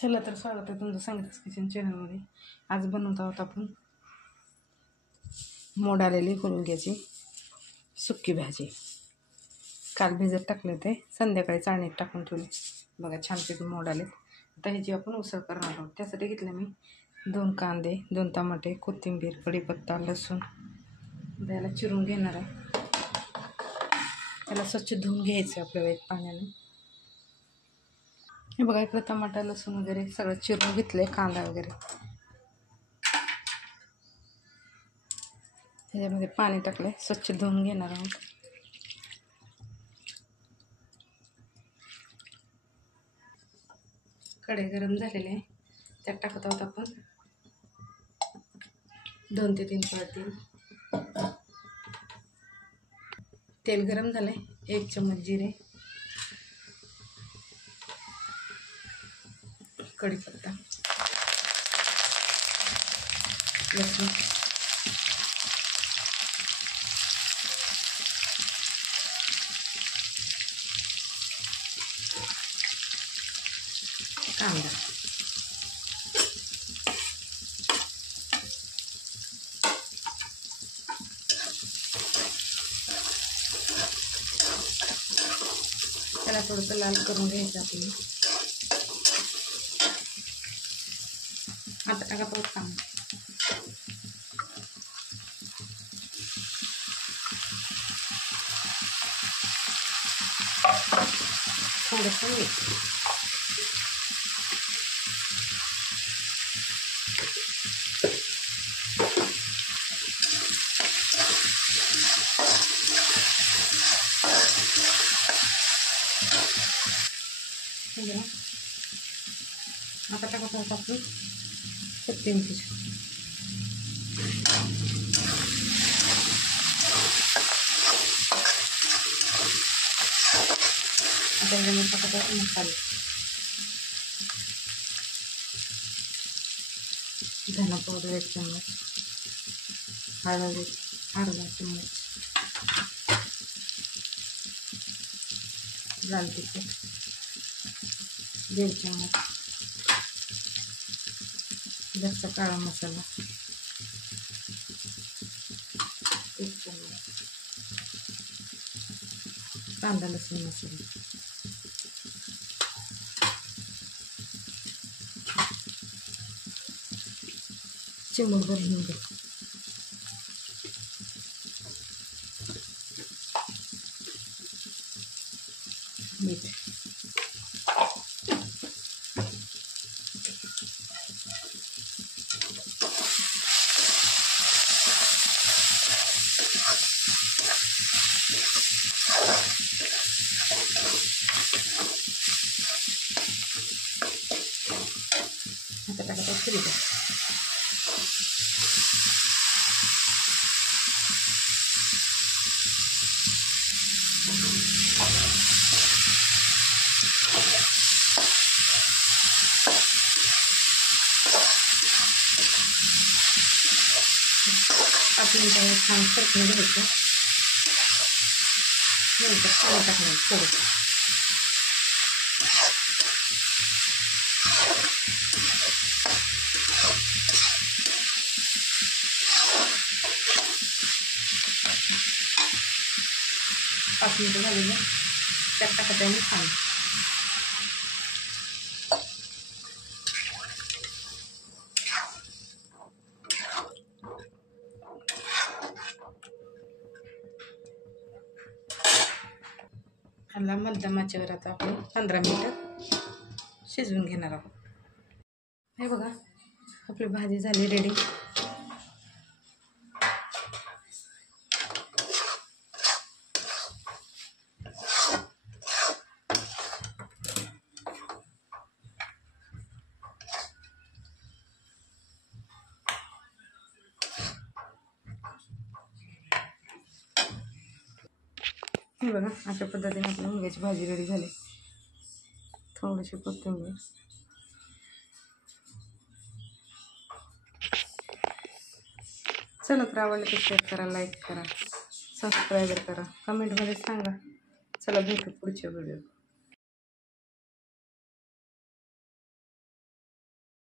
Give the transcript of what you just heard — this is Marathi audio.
चला तर स्वागत आहे तुमचं संगीता's किचन चॅनलमध्ये. आज बनवत आहोत आपण मोड आलेली हुलग्याची सुक्की भाजी. काल भिजत टाकले ते, संध्याकाळी चाळणीत टाकून ठेवले. बघा छानपैकी मोड आले. आता ह्याची आपण उसळ करणार आहोत. त्यासाठी घेतले मी 2 कांदे, 2 टमाटे, कोथिंबीर, कढीपत्ता, लसूण. त्याला चिरून घेणार आहे. त्याला स्वच्छ धुवून घ्यायचं आपल्याला एक पाण्याने. हे बघा इकडे टमाटा, लसूण वगैरे सगळं चिरून घेतलंय, कांदा वगैरे. ह्याच्यामध्ये पाणी टाकलंय, स्वच्छ धुवून घेणार आहोत. कढई गरम झालेली आहे, त्यात टाकत आहोत आपण 2 ते 3 पळी तेल. तेल गरम झालंय, 1 चम्मच जिरे, कढीपत्ता, लसूण, कांदा. त्याला थोडंसं लाल करून घ्यायचं आपल्याला. आता टाकत आहोत कांदा. थोडंसं मीठ. आता टाकत आहोत आपण कोथिंबीर. आता याच्यामध्ये टाकत आहोत मसाले. धना पावडर 1 चम्मच, हळद अर्धा चम्मच, लाल तिखट 1.5 चम्मच, जास्त काळा मसाला 1 चम्मच, कांदा लसूण मसाला, चिमूटभर हिंग, मीठ. आता टाकत आहोत कढीपत्ता. आपल्याला छान परतून घ्यायचं. नंतर पाणी टाकणार थोडंसं. पाच मिनिटं झालेलं, त्यात टाकत आहे मी पाणी. ह्याला मध्यम आचेवर आता आपण 15 मिनिटं शिजवून घेणार आहोत. हे बघा आपली भाजी झाली रेडी. हे बघा अशा पद्धतीने आपली मुगाची भाजी रेडी झाली. थोडीशी कोथिंबीर. चला तर आवडलं तर शेअर करा, लाईक करा, सबस्क्राईब करा, कमेंटमध्ये सांगा. चला भेटू पुढच्या व्हिडिओ.